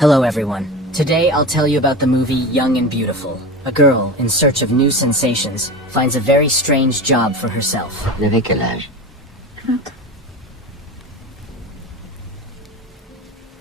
Hello everyone. Today I'll tell you about the movie Young and Beautiful. A girl, in search of new sensations, finds a very strange job for herself. Vous avez quel âge?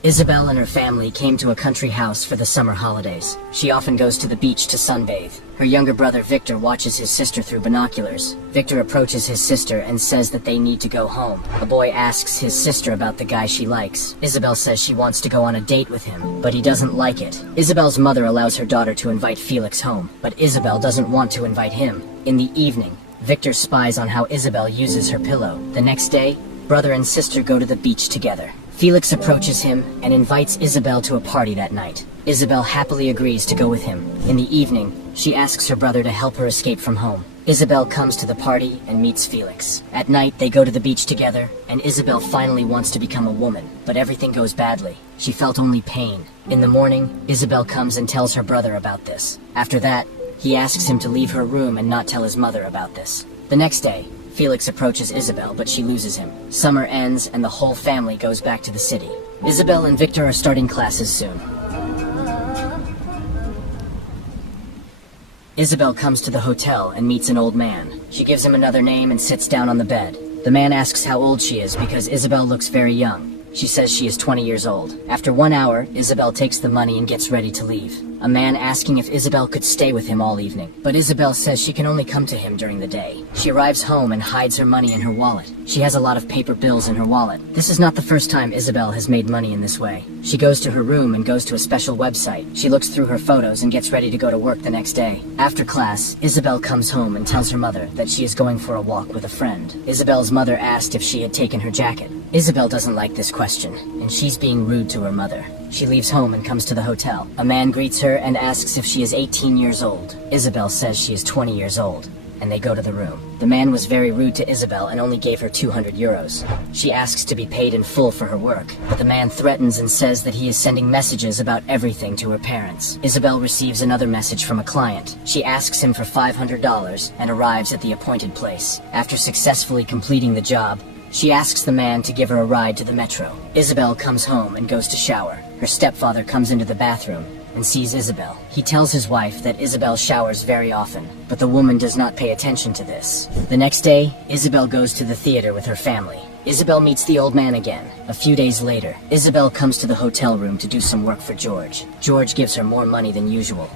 Isabel and her family came to a country house for the summer holidays. She often goes to the beach to sunbathe. Her younger brother Victor watches his sister through binoculars. Victor approaches his sister and says that they need to go home. The boy asks his sister about the guy she likes. Isabel says she wants to go on a date with him, but he doesn't like it. Isabel's mother allows her daughter to invite Felix home, but Isabel doesn't want to invite him. In the evening, Victor spies on how Isabel uses her pillow. The next day, brother and sister go to the beach together. Felix approaches him and invites Isabel to a party that night. Isabel happily agrees to go with him. In the evening, she asks her brother to help her escape from home. Isabel comes to the party and meets Felix. At night, they go to the beach together, and Isabel finally wants to become a woman, but everything goes badly. She felt only pain. In the morning, Isabel comes and tells her brother about this. After that, he asks him to leave her room and not tell his mother about this. The next day, Felix approaches Isabel, but she loses him. Summer ends, and the whole family goes back to the city. Isabel and Victor are starting classes soon. Isabel comes to the hotel and meets an old man. She gives him another name and sits down on the bed. The man asks how old she is because Isabel looks very young. She says she is 20 years old. After 1 hour, Isabel takes the money and gets ready to leave. A man asking if Isabel could stay with him all evening, but Isabel says she can only come to him during the day. She arrives home and hides her money in her wallet. She has a lot of paper bills in her wallet. This is not the first time Isabel has made money in this way. She goes to her room and goes to a special website. She looks through her photos and gets ready to go to work the next day. After class, Isabel comes home and tells her mother that she is going for a walk with a friend. Isabel's mother asked if she had taken her jacket. Isabel doesn't like this question, and she's being rude to her mother. She leaves home and comes to the hotel. A man greets her and asks if she is 18 years old. Isabel says she is 20 years old, and they go to the room. The man was very rude to Isabel and only gave her 200 euros. She asks to be paid in full for her work, but the man threatens and says that he is sending messages about everything to her parents. Isabel receives another message from a client. She asks him for $500 and arrives at the appointed place. After successfully completing the job, she asks the man to give her a ride to the metro. Isabel comes home and goes to shower. Her stepfather comes into the bathroom and sees Isabel. He tells his wife that Isabel showers very often, but the woman does not pay attention to this. The next day, Isabel goes to the theater with her family. Isabel meets the old man again. A few days later, Isabel comes to the hotel room to do some work for George. George gives her more money than usual.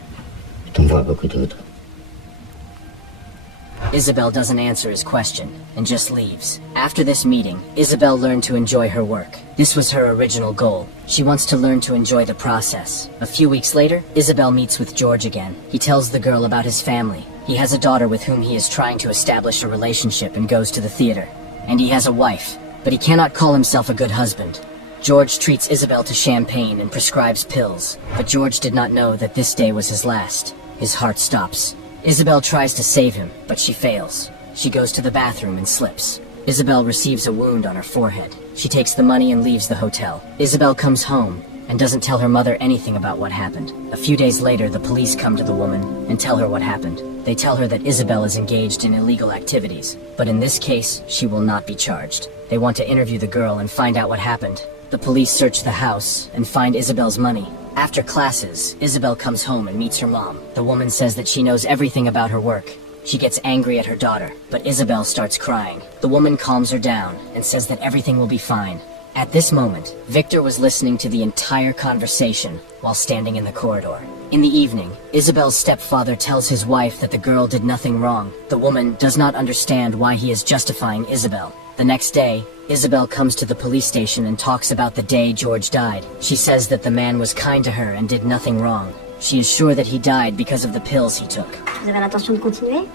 Isabel doesn't answer his question, and just leaves. After this meeting, Isabel learned to enjoy her work. This was her original goal. She wants to learn to enjoy the process. A few weeks later, Isabel meets with George again. He tells the girl about his family. He has a daughter with whom he is trying to establish a relationship and goes to the theater. And he has a wife, but he cannot call himself a good husband. George treats Isabel to champagne and prescribes pills, but George did not know that this day was his last. His heart stops. Isabel tries to save him, but she fails. She goes to the bathroom and slips. Isabel receives a wound on her forehead. She takes the money and leaves the hotel. Isabel comes home and doesn't tell her mother anything about what happened. A few days later, the police come to the woman and tell her what happened. They tell her that Isabel is engaged in illegal activities, but in this case, she will not be charged. They want to interview the girl and find out what happened. The police search the house and find Isabel's money. After classes, Isabel comes home and meets her mom. The woman says that she knows everything about her work. She gets angry at her daughter, but Isabel starts crying. The woman calms her down and says that everything will be fine. At this moment, Victor was listening to the entire conversation while standing in the corridor. In the evening, Isabel's stepfather tells his wife that the girl did nothing wrong. The woman does not understand why he is justifying Isabel. The next day, Isabel comes to the police station and talks about the day George died. She says that the man was kind to her and did nothing wrong. She is sure that he died because of the pills he took. Vous avez l'intention de continuer?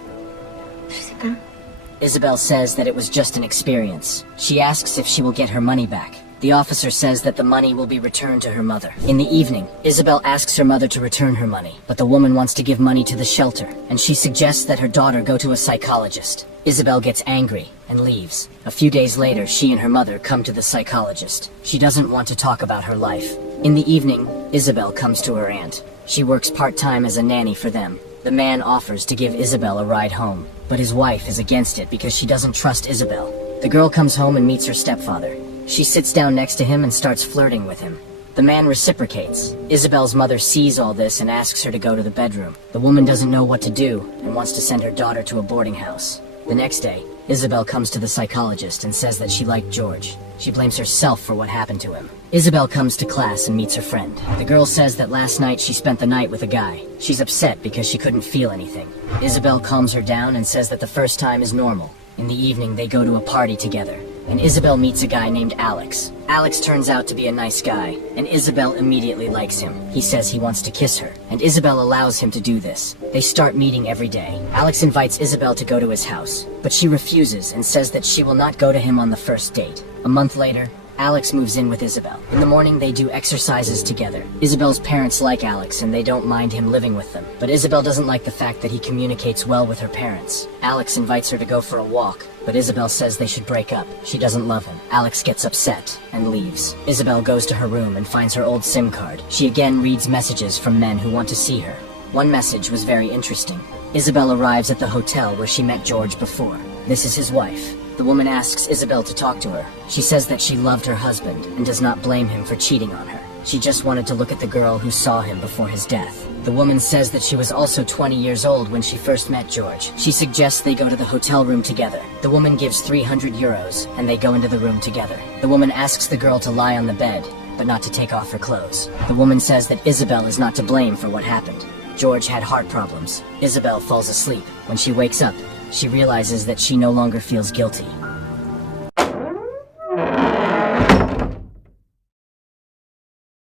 Je sais pas. Isabel says that it was just an experience. She asks if she will get her money back. The officer says that the money will be returned to her mother. In the evening, Isabel asks her mother to return her money, but the woman wants to give money to the shelter, and she suggests that her daughter go to a psychologist. Isabel gets angry and leaves. A few days later, she and her mother come to the psychologist. She doesn't want to talk about her life. In the evening, Isabel comes to her aunt. She works part-time as a nanny for them. The man offers to give Isabel a ride home, but his wife is against it because she doesn't trust Isabel. The girl comes home and meets her stepfather. She sits down next to him and starts flirting with him. The man reciprocates. Isabel's mother sees all this and asks her to go to the bedroom. The woman doesn't know what to do and wants to send her daughter to a boarding house. The next day, Isabel comes to the psychologist and says that she liked George. She blames herself for what happened to him. Isabel comes to class and meets her friend. The girl says that last night she spent the night with a guy. She's upset because she couldn't feel anything. Isabel calms her down and says that the first time is normal. In the evening, they go to a party together, and Isabel meets a guy named Alex. Alex turns out to be a nice guy, and Isabel immediately likes him. He says he wants to kiss her, and Isabel allows him to do this. They start meeting every day. Alex invites Isabel to go to his house, but she refuses and says that she will not go to him on the first date. A month later, Alex moves in with Isabel. In the morning, they do exercises together. Isabel's parents like Alex, and they don't mind him living with them. But Isabel doesn't like the fact that he communicates well with her parents. Alex invites her to go for a walk, but Isabel says they should break up. She doesn't love him. Alex gets upset and leaves. Isabel goes to her room and finds her old SIM card. She again reads messages from men who want to see her. One message was very interesting. Isabel arrives at the hotel where she met George before. This is his wife. The woman asks Isabel to talk to her. She says that she loved her husband and does not blame him for cheating on her. She just wanted to look at the girl who saw him before his death. The woman says that she was also 20 years old when she first met George. She suggests they go to the hotel room together. The woman gives 300 euros, and they go into the room together. The woman asks the girl to lie on the bed, but not to take off her clothes. The woman says that Isabel is not to blame for what happened. George had heart problems. Isabel falls asleep. When she wakes up, she realizes that she no longer feels guilty.